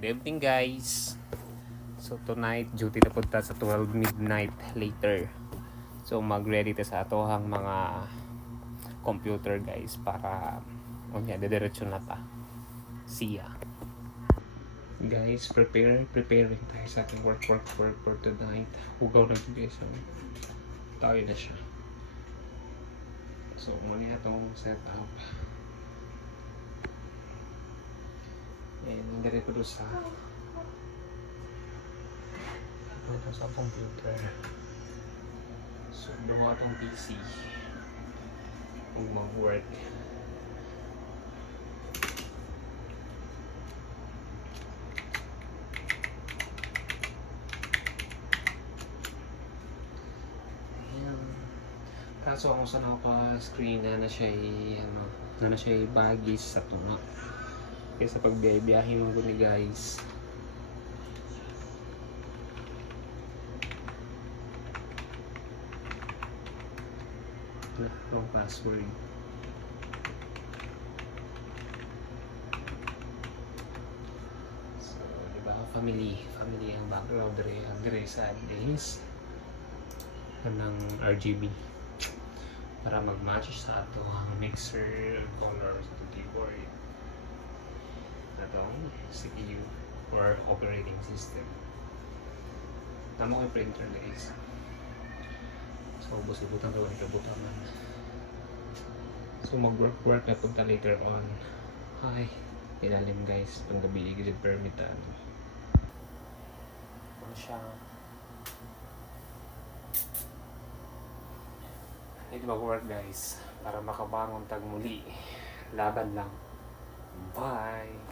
Good evening guys. So tonight duty na punta sa 12 midnight later. So mag-ready ta sa atohang mga computer guys para dediretso na ta. See ya. Guys, preparing tayo sa ating work for tonight. Hugaw na ito guys. Tayo na siya. So muna itong setup. And dire ko doon sa computer. So doon atong PC kung mag-work. Kaso kung saan ako pa-screen na siya na siya bagis sa tuna. Kaya sa pagbiyahe mo ko ni guys. Wrong password. So, diba? Family ang background dire sa days ng RGB. Para mag-match sa ato ang mixer color sa keyboard na itong CPU or operating system. Tama ko yung printer guys. So busibutan ko yung kabutangan. So mag-work na punta later on. Hi, ilalim guys, panggabi igid permitan. Ano siya? Need mag-work guys para makabangon tag muli. Laban lang. Bye!